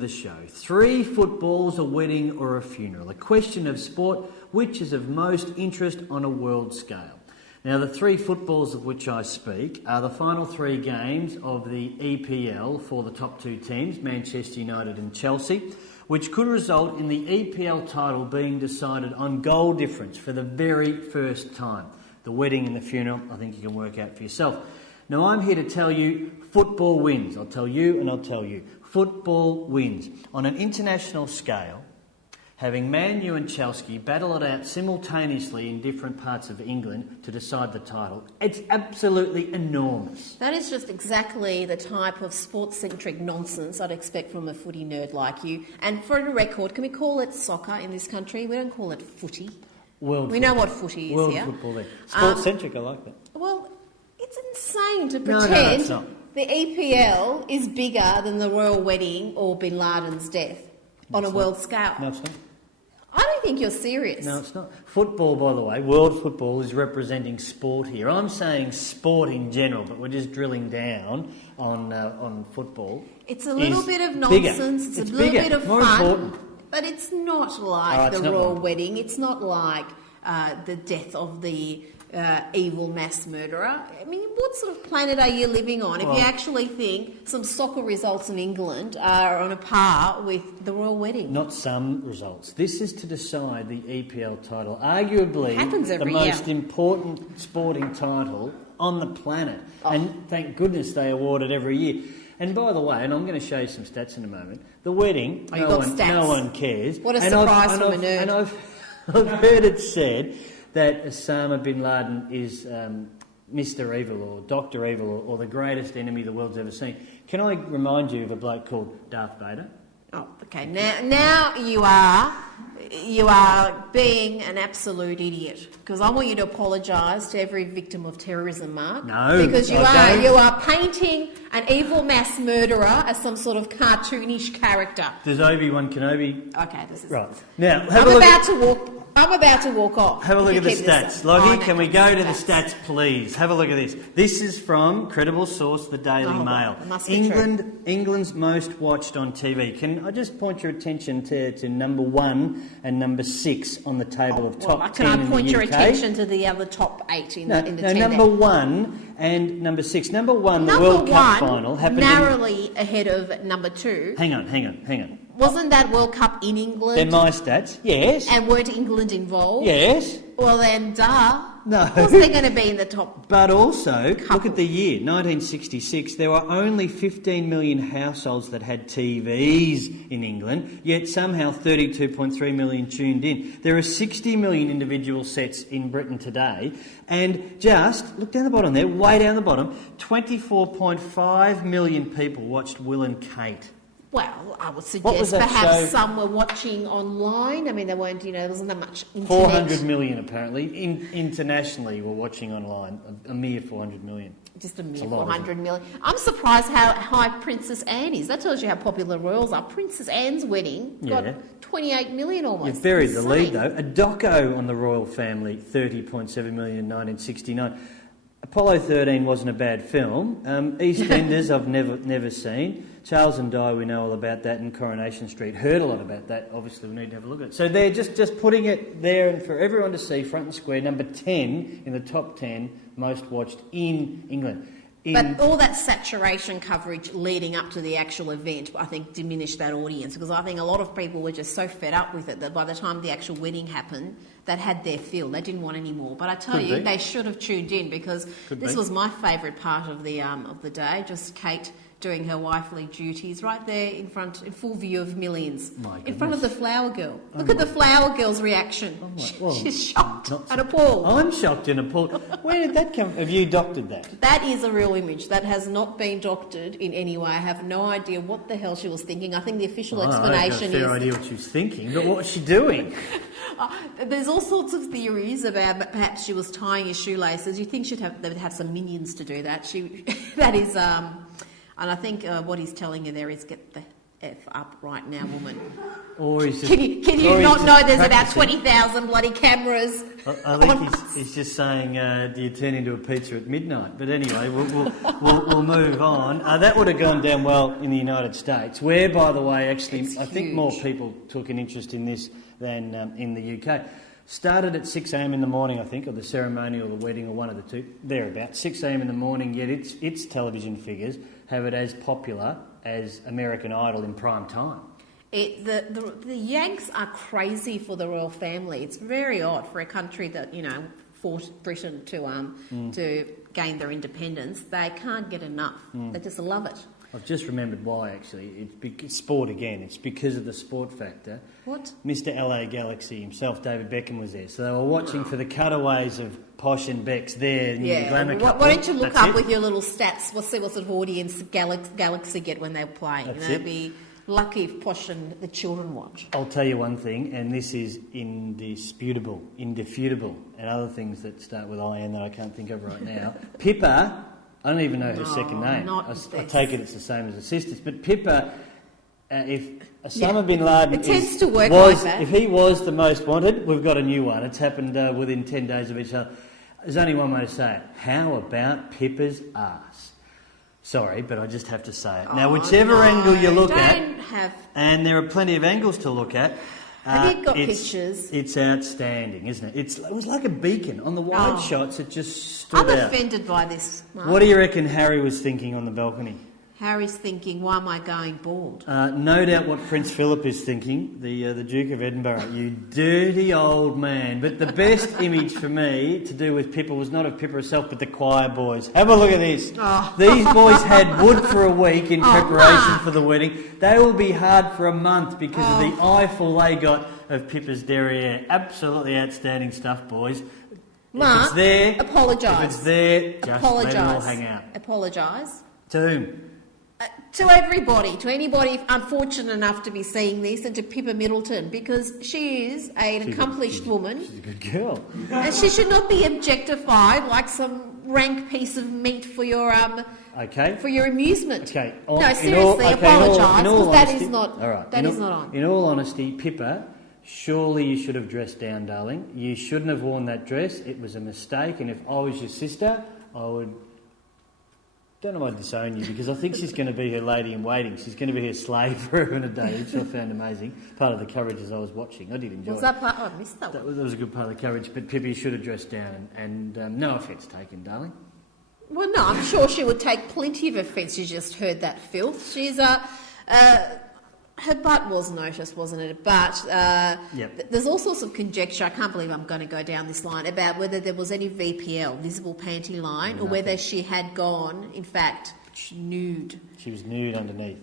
the show. 3 footballs, a wedding or a funeral. A question of sport which is of most interest on a world scale. Now, the 3 footballs of which I speak are the final 3 games of the EPL for the top 2 teams, Manchester United and Chelsea, which could result in the EPL title being decided on goal difference for the very first time. The wedding and the funeral, I think you can work out for yourself. Now, I'm here to tell you football wins. I'll tell you and I'll tell you. Football wins. On an international scale, having Man U and Chelsea battle it out simultaneously in different parts of England to decide the title, it's absolutely enormous. That is just exactly the type of sports-centric nonsense I'd expect from a footy nerd like you. And for the record, can we call it soccer in this country? We don't call it footy. We know what footy is World here. football league. Sports-centric, I like that. Well, it's insane to pretend the EPL is bigger than the royal wedding or bin Laden's death on a world scale. No, it's not. I don't think you're serious. No, it's not. Football, by the way, world football is representing sport here. I'm saying sport in general, but we're just drilling down on football. It's a little bit of nonsense. It's a little bit of more fun. Important. But it's not like the royal wedding. It's not like the death of the evil mass murderer. I mean, what sort of planet are you living on if you actually think some soccer results in England are on a par with the royal wedding? Not some results. This is to decide the EPL title, arguably the most important sporting title on the planet. Oh. And thank goodness they award it every year. And by the way, and I'm going to show you some stats in a moment, the wedding, no one cares. What a surprise from a nerd. And I've heard it said that Osama bin Laden is Mr. Evil or Dr. Evil or the greatest enemy the world's ever seen. Can I remind you of a bloke called Darth Vader? Oh, okay. Now you are being an absolute idiot, because I want you to apologise to every victim of terrorism, Mark. No, because you are painting an evil mass murderer as some sort of cartoonish character. Does Obi-Wan Kenobi? Okay, this is right. Now, I'm about to walk off. Have a look at the stats. Loggy, can we go to the stats, please? Have a look at this. This is from credible source, the Daily Mail. It must be true. England's most watched on TV. Can I just point your attention to number 1 and number 6 on the table of top 10 in the UK? Can I point your attention to the other top 8 in the 10? No, number 1 and number 6. Number 1, the World Cup final happened narrowly ahead of number 2. Hang on. Wasn't that World Cup in England? They're my stats, yes. And weren't England involved? Yes. Well then, duh. No. Of course they're going to be in the top. But also, look at the year, 1966. There were only 15 million households that had TVs in England, yet somehow 32.3 million tuned in. There are 60 million individual sets in Britain today, and just, look down the bottom there, way down the bottom, 24.5 million people watched Will and Kate. Well, I would suggest perhaps some were watching online. I mean, there wasn't that much internet. 400 million apparently. Internationally were watching online, a mere 400 million. Just a mere 400 million. I'm surprised how high Princess Anne is. That tells you how popular royals are. Princess Anne's wedding got 28 million almost. You've buried the lead though. A doco on the royal family, 30.7 million in 1969. Apollo 13 wasn't a bad film. EastEnders I've never seen. Charles and Di, we know all about that, and Coronation Street. Heard a lot about that. Obviously, we need to have a look at it. So they're just putting it there and for everyone to see, front and square, number 10 in the top 10 most watched in England. But all that saturation coverage leading up to the actual event, I think, diminished that audience, because I think a lot of people were just so fed up with it that by the time the actual wedding happened, that had their fill. They didn't want any more. But I tell you, they should have tuned in, because this was my favourite part of the day, just Kate doing her wifely duties right there in full view of millions, in front of the flower girl. Look at the flower girl's reaction. She's shocked and appalled. I'm shocked and appalled. Where did that come from? Have you doctored that? That is a real image. That has not been doctored in any way. I have no idea what the hell she was thinking. I think the official explanation is... I have a fair idea what she was thinking, but what was she doing? There's all sorts of theories about perhaps she was tying his shoelaces. You think they would have some minions to do that. That is... And I think what he's telling you there is get F up right now, woman. Or he's just, Can you not know there's about 20,000 bloody cameras? I think he's just saying, do you turn into a pizza at midnight? But anyway, we'll move on. That would have gone down well in the United States, where, by the way, actually, I think more people took an interest in this than in the UK. Started at 6 a.m. in the morning, I think, or the ceremony or the wedding or one of the two, thereabouts. 6 a.m. in the morning, yet its television figures have it as popular as American Idol in prime time. The Yanks are crazy for the royal family. It's very odd for a country that, forced Britain to gain their independence. They can't get enough. They just love it. I've just remembered why, actually. It's sport again. It's because of the sport factor. What? Mr. LA Galaxy himself, David Beckham, was there. So they were watching for the cutaways of Posh and Beck's there in the glamour couple. Why don't you look up with your little stats? We'll see what sort of audience Galaxy get when they're playing. They'd be lucky if Posh and the children watch. I'll tell you one thing, and this is indefutable, and other things that start with IN that I can't think of right now. Pippa... I don't even know her second name. I take it it's the same as her sister's. But Pippa, if Osama bin Laden if he was the most wanted, we've got a new one. It's happened within 10 days of each other. There's only one way to say it. How about Pippa's arse? Sorry, but I just have to say it. Now, whichever angle you look and there are plenty of angles to look at, have you got pictures? It's outstanding, isn't it? It was like a beacon. On the wide shots, it just stood out. I'm offended by this, Mark. What do you reckon Harry was thinking on the balcony? Harry's thinking, why am I going bald? No doubt what Prince Philip is thinking, the Duke of Edinburgh. You dirty old man. But the best image for me to do with Pippa was not of Pippa herself, but the choir boys. Have a look at this. Oh. These boys had wood for a week in preparation for the wedding. They will be hard for a month because of the eyeful they got of Pippa's derriere. Absolutely outstanding stuff, boys. Mark, if it's there, apologise. If it's there, just let it all hang out. Apologise. To whom? To everybody, to anybody unfortunate enough to be seeing this, and to Pippa Middleton, because she is an accomplished woman. She's a good girl. And she should not be objectified like some rank piece of meat for your for your amusement. Okay. No, seriously, apologise, because that is not on. In all honesty, Pippa, surely you should have dressed down, darling. You shouldn't have worn that dress. It was a mistake, and if I was your sister, I would... Don't know if I'd disown you, because I think she's going to be her lady-in-waiting. She's going to be her slave forever and a day, which I found amazing. Part of the coverage as I was watching. I did enjoy it. Was that part? Oh, I missed that one. That was a good part of the coverage, but Pippa should have dressed down, and no offence taken, darling. Well, no, I'm sure she would take plenty of offence. You just heard that filth. She's her butt was noticed, wasn't it? But there's all sorts of conjecture. I can't believe I'm going to go down this line about whether there was any VPL, visible panty line, or whether she had gone, in fact, nude. She was nude underneath.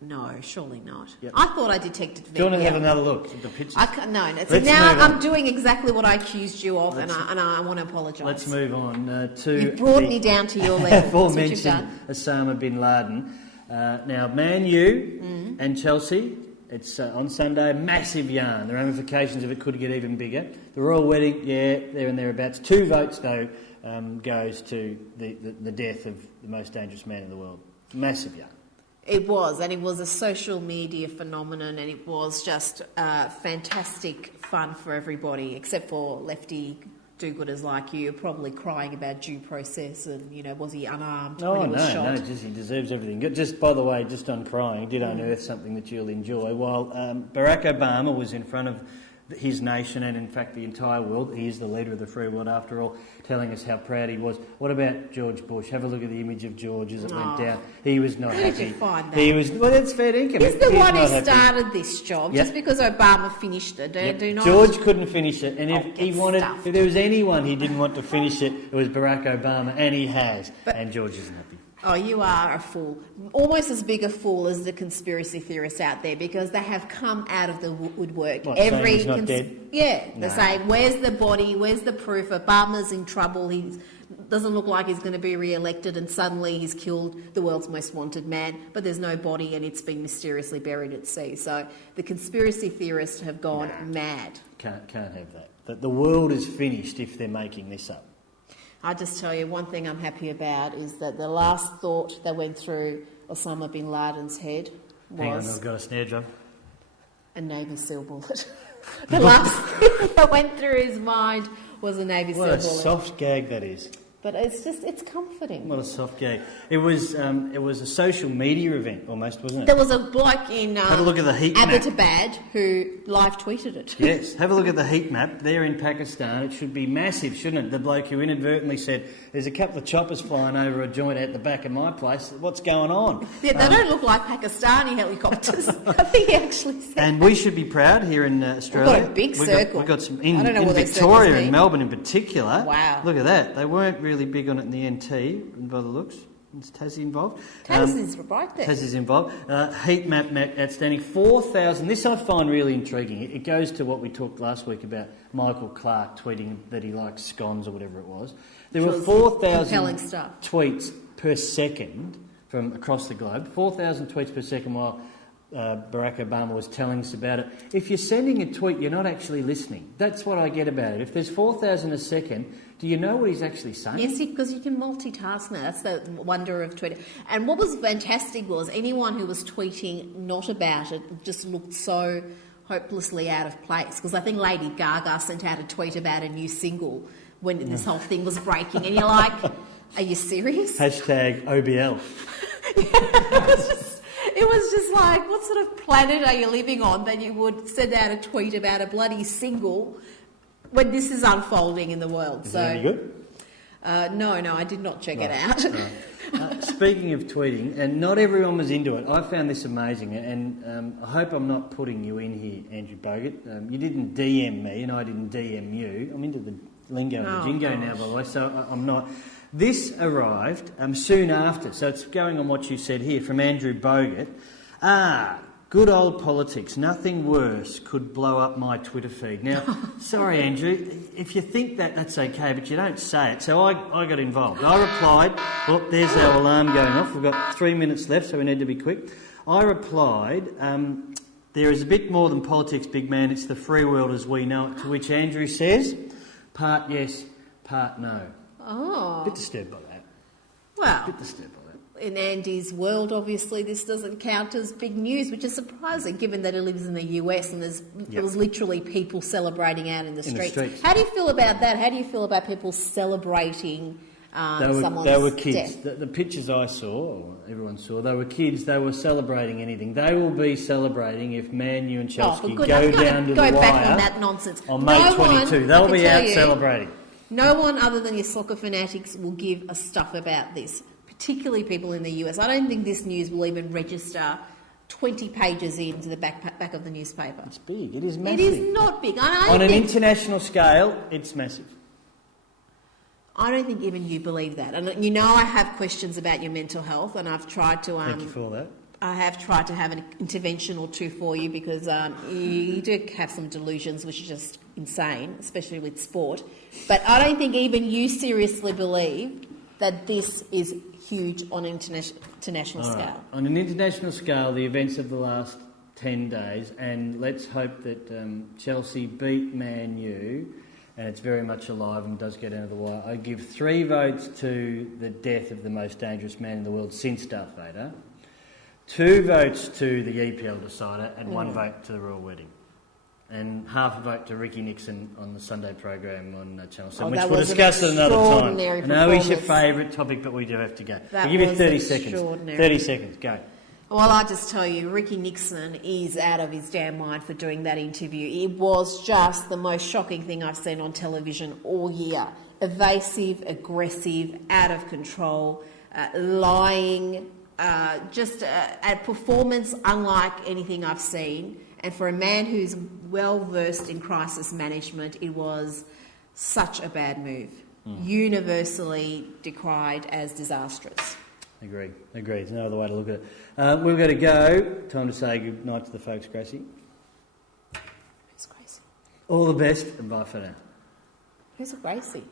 No, surely not. Yep. I thought I detected VPL. Do you want to have another look at the pictures? So now I'm doing exactly what I accused you of, and I want to apologise. Let's move on to... You've brought me down to your level. Aforementioned Osama bin Laden. Now, Man U and Chelsea, it's on Sunday, massive yarn. The ramifications of it could get even bigger. The royal wedding, there and thereabouts. 2 votes, though, goes to the death of the most dangerous man in the world. Massive yarn. It was, and it was a social media phenomenon, and it was just fantastic fun for everybody, except for lefty do-gooders like you, probably crying about due process and, was he unarmed when he was shot? No, he deserves everything. Just, by the way, just on crying, he did unearth something that you'll enjoy. While Barack Obama was in front of his nation and, in fact, the entire world, he is the leader of the free world, after all, telling us how proud he was. What about George Bush? Have a look at the image of George as it went down. He was not happy. How did you find that? He was... Well, that's fair dinkum. He's the one who started this job. Just because Obama finished it. Do not... George couldn't finish it, and if there was anyone he didn't want to finish it, it was Barack Obama, and he has. And George isn't happy. Oh, you are a fool. Almost as big a fool as the conspiracy theorists out there, because they have come out of the woodwork. What, saying he's not dead? Yeah, they're saying, where's the body, where's the proof? Obama's in trouble, he doesn't look like he's going to be re-elected, and suddenly he's killed the world's most wanted man, but there's no body and it's been mysteriously buried at sea. So the conspiracy theorists have gone mad. Can't have that. The world is finished if they're making this up. I just tell you, one thing I'm happy about is that the last thought that went through Osama bin Laden's head Hang on, was I've got a snare drum. a Navy SEAL bullet. The last thing that went through his mind was a Navy SEAL What a bullet. soft gag that is. But it's comforting. What a soft gag. It was a social media event almost, wasn't it? There was a bloke in Have a look at the heat map. Abbottabad who live tweeted it. Yes, have a look at the heat map. There in Pakistan, it should be massive, shouldn't it? The bloke who inadvertently said, there's a couple of choppers flying over a joint at the back of my place. What's going on? Yeah, they don't look like Pakistani helicopters. I think he actually said. And we should be proud here in Australia. We've got a big circle. We've got some I don't know in what those Victoria, circles in mean. Melbourne in particular. Wow. Look at that. They weren't really big on it in the NT, by the looks. Is Tassie involved? Tassie's right there. Tassie's involved. Heat map, outstanding. 4,000. This I find really intriguing. It goes to what we talked last week about Michael Clark tweeting that he likes scones or whatever it was. There were 4,000 tweets per second from across the globe. 4,000 tweets per second while Barack Obama was telling us about it. If you're sending a tweet, you're not actually listening. That's what I get about it. If there's 4,000 a second, do you know what he's actually saying? Yes, because you can multitask now. That's the wonder of Twitter. And what was fantastic was anyone who was tweeting not about it just looked so hopelessly out of place. Because I think Lady Gaga sent out a tweet about a new single when this whole thing was breaking. And you're like, are you serious? Hashtag OBL. It was just like, what sort of planet are you living on that you would send out a tweet about a bloody single when this is unfolding in the world? Is it any good? No, I did not check it out. Right. Speaking of tweeting, and not everyone was into it, I found this amazing, and I hope I'm not putting you in here, Andrew Bogut. You didn't DM me, and I didn't DM you. I'm into the lingo and the jingo now, by the way, so I'm not. This arrived soon after, so it's going on what you said here from Andrew Bogut. Good old politics. Nothing worse could blow up my Twitter feed. Now, sorry, Andrew, if you think that, that's okay, but you don't say it. So I got involved. I replied, well, there's our alarm going off. We've got 3 minutes left, so we need to be quick. I replied, there is a bit more than politics, big man. It's the free world as we know it. To which Andrew says, part yes, part no. Oh. A bit disturbed by that. Well, A bit disturbed by that. in Andy's world, obviously, this doesn't count as big news, which is surprising given that he lives in the US and there was literally people celebrating out in the streets. How do you feel about that? How do you feel about people celebrating someone's They were kids. death? The pictures I saw, or everyone saw, they were kids. They were celebrating anything. They will be celebrating if Man U and Chelsea go down to the wire. Go back on that nonsense. On May 22. They'll be out celebrating. No one other than your soccer fanatics will give a stuff about this, particularly people in the US. I don't think this news will even register 20 pages into the back of the newspaper. It's big. It is massive. It is not big. On an international scale, it's massive. I don't think even you believe that. And you know I have questions about your mental health, and I've tried to... Thank you for all that. I have tried to have an intervention or two for you because you do have some delusions which are just insane, especially with sport. But I don't think even you seriously believe that this is huge on an international scale. On an international scale, the events of the last 10 days, and let's hope that Chelsea beat Man U, and it's very much alive and does get out of the wire. I give 3 votes to the death of the most dangerous man in the world since Darth Vader, 2 votes to the EPL decider, and 1 vote to the royal wedding. And half a vote to Ricky Nixon on the Sunday program on Channel 7, which we'll discuss at another time. I know he's your favourite topic, but we do have to go. I'll give you 30 seconds. 30 seconds, go. Well, I'll just tell you, Ricky Nixon is out of his damn mind for doing that interview. It was just the most shocking thing I've seen on television all year. Evasive, aggressive, out of control, lying, just a performance unlike anything I've seen. And for a man who's well versed in crisis management, it was such a bad move. Universally decried as disastrous. Agreed. There's no other way to look at it. We've got to go. Time to say good night to the folks, Gracie. Who's Gracie? All the best and bye for now. Who's Gracie?